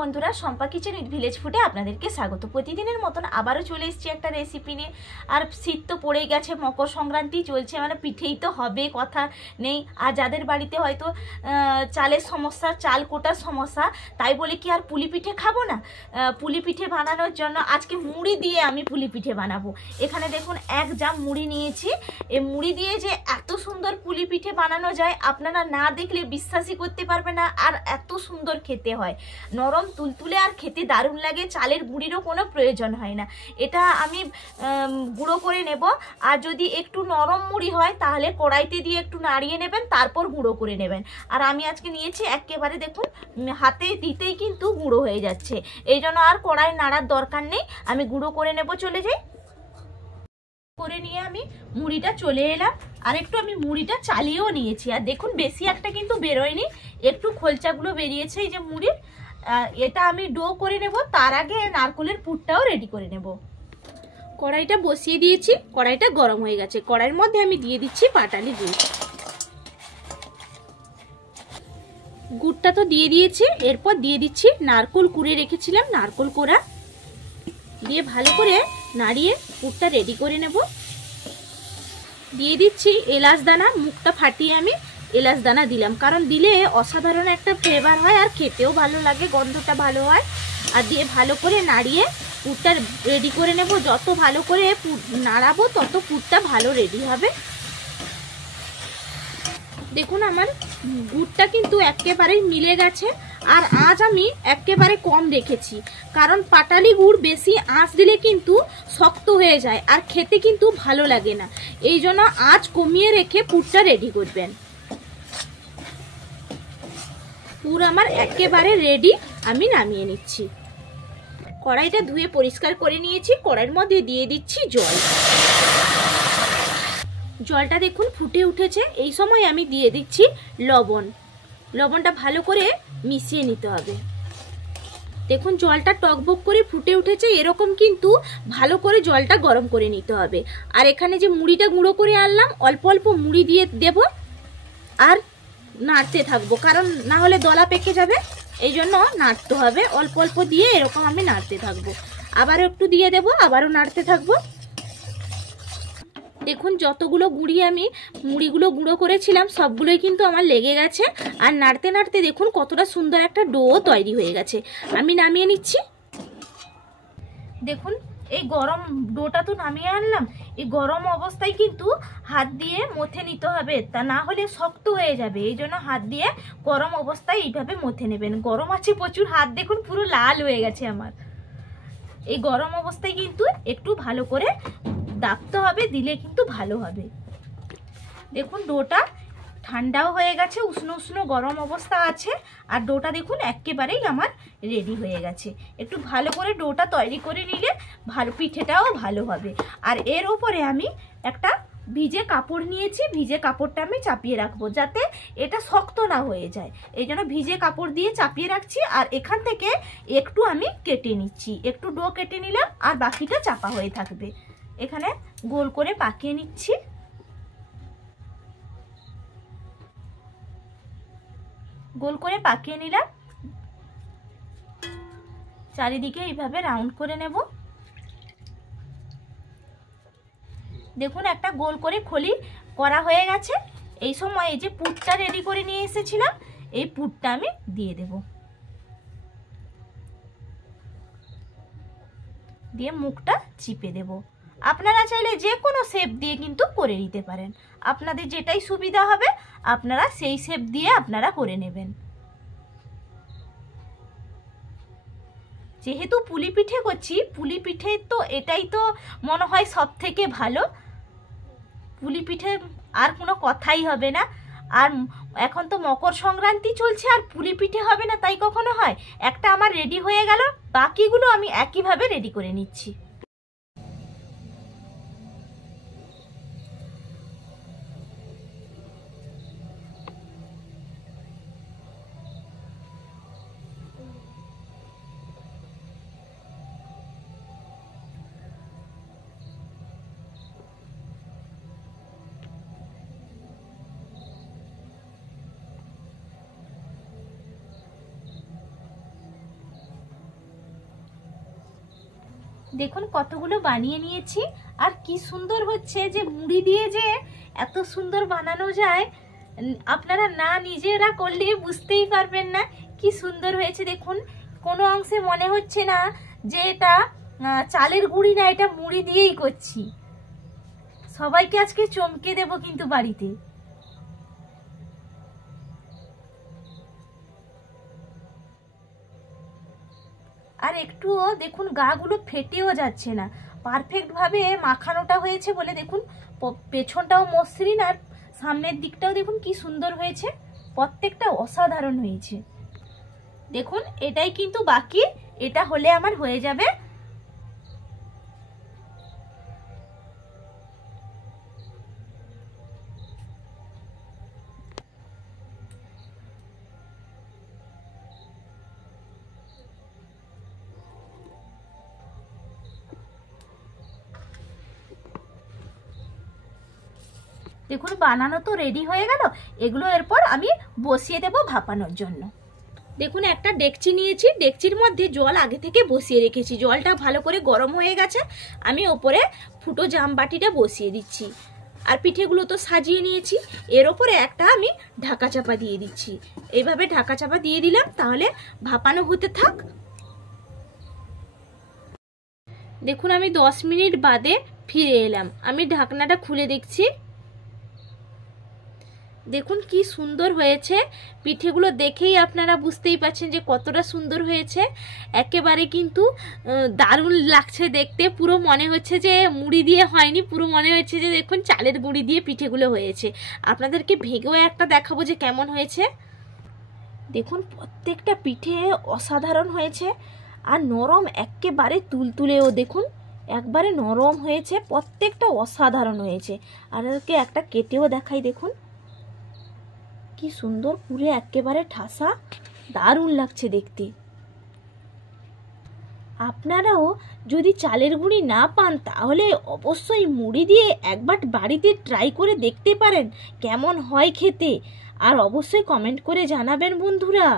বন্ধুরা, Shampa kitchen with village ফুডে আপনাদেরকে স্বাগত। প্রতিদিনের মতন আবারও চলে এসেছি একটা রেসিপি নিয়ে। আর শীত তো পড়েই গেছে, মকর সংক্রান্তি চলছে, মানে পিঠেই তো হবে, কথা নেই। আর যাদের বাড়িতে হয়তো চালের সমস্যা, চাল কোটার সমস্যা, তাই বলে কি আর পুলি পিঠে খাবো না? পুলি পিঠে বানানোর জন্য আজকে মুড়ি দিয়ে আমি পুলি পিঠে বানাবো। এখানে দেখুন 1 জাম মুড়ি নিয়েছি। এই মুড়ি দিয়ে যে এত সুন্দর পুলি পিঠে বানানো যায় আপনারা না দেখলে বিশ্বাসই করতে পারবে না। আর এত সুন্দর খেতে হয়, নরম তুলতুলে, আর খেতে দারুণ লাগে। চালের গুঁড়িরও কোনো প্রয়োজন হয় না। এটা আমি গুঁড়ো করে নেব। আর যদি একটু নরম মুড়ি হয় তাহলে কড়াইতে দিয়ে একটু নাড়িয়ে নেবেন, তারপর গুঁড়ো করে নেবেন। আর আমি আজকে নিয়েছি একেবারে, দেখুন হাতে দিতেই কিন্তু গুঁড়ো হয়ে যাচ্ছে, এই জন্য আর কড়াই নাড়ার দরকার নেই। আমি গুঁড়ো করে নেব, চলে যাই। করে নিয়ে আমি মুড়িটা চলে এলাম। আর একটু আমি মুড়িটা চালিয়েও নিয়েছি। আর দেখুন বেশি একটা কিন্তু বেরোয়নি, একটু খোলচাগুলো বেরিয়েছে এই যে মুড়ির। এটা আমি ডো করে নেব, তার আগে নারকেলের পুরটাও রেডি করে নেব। কড়াইটা বসিয়ে দিয়েছি, কড়াইটা গরম হয়ে গেছে। কড়াইয়ের মধ্যে আমি দিয়ে দিচ্ছি পাটালি গুড়। গুড়টা তো দিয়ে দিয়েছি, এরপর দিয়ে দিচ্ছি নারকেল কুড়ে রেখেছিলাম, নারকেল কোড়া দিয়ে ভালো করে নাড়িয়ে পুরটা রেডি করে নেব। দিয়ে দিচ্ছি এলাচ দানা, মুখটা ফাটিয়ে আমি এলাচ দানা দিলাম, কারণ দিলে অসাধারণ একটা ফ্লেভার হয় আর খেতেও ভালো লাগে, গন্ধটা ভালো হয়। আর দিয়ে ভালো করে নাড়িয়ে পুরটা রেডি করে নেব। যত ভালো করে নাড়াবো তত পুরটা ভালো রেডি হবে। দেখুন আমার গুড়টা কিন্তু একেবারেই মিলে গেছে। আর আঁচ আমি একেবারে কম রেখেছি, কারণ পাটালি গুড় বেশি আঁচ দিলে কিন্তু শক্ত হয়ে যায় আর খেতে কিন্তু ভালো লাগে না। এই জন্য আঁচ কমিয়ে রেখে পুরটা রেডি করবেন। পুর আমার একেবারে রেডি, আমি নামিয়ে নিচ্ছি। কড়াইটা ধুয়ে পরিষ্কার করে নিয়েছি, কড়াইয়ের মধ্যে দিয়ে দিচ্ছি জল। জলটা দেখুন ফুটে উঠেছে, এই সময় আমি দিয়ে দিচ্ছি লবণ। লবণটা ভালো করে মিশিয়ে নিতে হবে। দেখুন জলটা টকবক করে ফুটে উঠেছে, এরকম কিন্তু ভালো করে জলটা গরম করে নিতে হবে। আর এখানে যে মুড়িটা গুঁড়ো করে আনলাম, অল্প অল্প মুড়ি দিয়ে দেব আর নাড়তে থাকবো, কারণ না হলে দলা পেকে যাবে। এই জন্য নাড়তে হবে, অল্প অল্প দিয়ে এরকম আমি নাড়তে থাকবো। আবারও একটু দিয়ে দেব, আবারও নাড়তে থাকবো। দেখুন যতগুলো মুড়িগুলো গুঁড়ো করেছিলাম সবগুলোই কিন্তু আমার লেগে গেছে। আর নাড়তে নাড়তে দেখুন কতটা সুন্দর একটা ডো তৈরি হয়ে গেছে। আমি নামিয়ে নিচ্ছি। দেখুন এই গরম ডোটা তো নামিয়ে আনলাম। এই গরম অবস্থায় কিন্তু হাত দিয়ে মথে নিতে হবে, তা না হলে শক্ত হয়ে যাবে। এই জন্য হাত দিয়ে গরম অবস্থায় এইভাবে মথে নেবেন। গরম আছে প্রচুর, হাত দেখুন পুরো লাল হয়ে গেছে আমার। এই গরম অবস্থায় কিন্তু একটু ভালো করে দাবতে হবে, দিলে কিন্তু ভালো হবে। দেখুন ডোটা ঠান্ডাও হয়ে গেছে, উষ্ণ উষ্ণ গরম অবস্থা আছে। আর ডোটা দেখুন একেবারেই আমার রেডি হয়ে গেছে। একটু ভালো করে ডোটা তৈরি করে নিলে ভালো, পিঠেটাও ভালো হবে। আর এর উপরে আমি একটা ভিজে কাপড় নিয়েছি, ভিজে কাপড়টা আমি চাপিয়ে রাখবো যাতে এটা শক্ত না হয়ে যায়। এই জন্য ভিজে কাপড় দিয়ে চাপিয়ে রাখছি। আর এখান থেকে একটু আমি কেটে নিচ্ছি, একটু ডো কেটে নিলাম আর বাকিটা চাপা হয়ে থাকবে। এখানে গোল করে পাকিয়ে নিচ্ছি। গোল করে পাকিয়ে নিলাম, চারিদিকে এইভাবে রাউন্ড করে নেব। দেখুন একটা গোল করে খলি করা হয়ে গেছে। এই সময় এই যে পুরটা রেডি করে নিয়ে এসেছিলাম, এই পুরটা আমি দিয়ে দেব। দিয়ে মুখটা চিপে দেব। আপনারা চাইলে যে কোনো শেপ দিয়ে কিন্তু করে নিতে পারেন, আপনাদের যেটাই সুবিধা হবে আপনারা সেই শেপ দিয়ে আপনারা করে নেবেন। যেহেতু পুলি পিঠে করছি, পুলি পিঠে তো এটাই তো মনে হয় সব থেকে ভালো। পুলি পিঠে আর কোনো কথাই হবে না। আর এখন তো মকর সংক্রান্তি চলছে, আর পুলি পিঠে হবে না তাই কখনো হয়? একটা আমার রেডি হয়ে গেল, বাকিগুলো আমি একইভাবে রেডি করে নিচ্ছি। দেখুন কতগুলো বানিয়ে নিয়েছি, আর কি সুন্দর হচ্ছে যে মুড়ি দিয়ে যে এত সুন্দর বানানো যায়, আপনারা না নিজেরা করলে বুঝতেই পারবেন না কি সুন্দর হয়েছে। দেখুন কোনো অংশে মনে হচ্ছে না যে এটা চালের গুঁড়ি না, এটা মুড়ি দিয়েই করছি। সবাইকে আজকে চমকে দেব কিন্তু বাড়িতে। আর একটুও দেখুন গাগুলো ফেটেও যাচ্ছে না, পারফেক্ট ভাবে মাখানোটা হয়েছে বলে দেখুন পেছনটাও মসৃণ আর সামনের দিকটাও দেখুন কি সুন্দর হয়েছে, প্রত্যেকটা অসাধারণ হয়েছে। দেখুন এটাই কিন্তু বাকি, এটা হলে আমার হয়ে যাবে। দেখুন বানানো তো রেডি হয়ে গেল, এগুলো এরপর আমি বসিয়ে দেব ভাপানোর জন্য। দেখুন একটা ডেকচি নিয়েছি, ডেকচির মধ্যে জল আগে থেকে বসিয়ে রেখেছি, জলটা ভালো করে গরম হয়ে গেছে। আমি ওপরে ফুটো জামবাটিটা বসিয়ে দিচ্ছি, আর পিঠেগুলো তো সাজিয়ে নিয়েছি। এর ওপরে একটা আমি ঢাকা চাপা দিয়ে দিচ্ছি, এইভাবে ঢাকা চাপা দিয়ে দিলাম, তাহলে ভাপানো হতে থাক। দেখুন আমি 10 মিনিট বাদে ফিরে এলাম, আমি ঢাকনাটা খুলে দেখছি। দেখুন কি সুন্দর হয়েছে, পিঠেগুলো দেখেই আপনারা বুঝতেই পারছেন যে কতটা সুন্দর হয়েছে। একেবারে কিন্তু দারুণ লাগছে দেখতে, পুরো মনে হচ্ছে যে মুড়ি দিয়ে হয়নি, পুরো মনে হচ্ছে যে দেখুন চালের গুঁড়ি দিয়ে পিঠেগুলো হয়েছে। আপনাদেরকে ভেঙেও একটা দেখাবো যে কেমন হয়েছে। দেখুন প্রত্যেকটা পিঠে অসাধারণ হয়েছে, আর নরম একেবারে তুলতুলেও দেখুন একবারে নরম হয়েছে, প্রত্যেকটা অসাধারণ হয়েছে। আর একটা কেটেও দেখাই, দেখুন কি সুন্দর পুরো একেবারে ঠাসা, দারুণ লাগছে দেখতে। আপনারাও যদি চালের গুঁড়ি না পান তাহলে অবশ্যই মুড়ি দিয়ে একবার বাড়িতে ট্রাই করে দেখতে পারেন কেমন হয় খেতে, আর অবশ্যই কমেন্ট করে জানাবেন বন্ধুরা।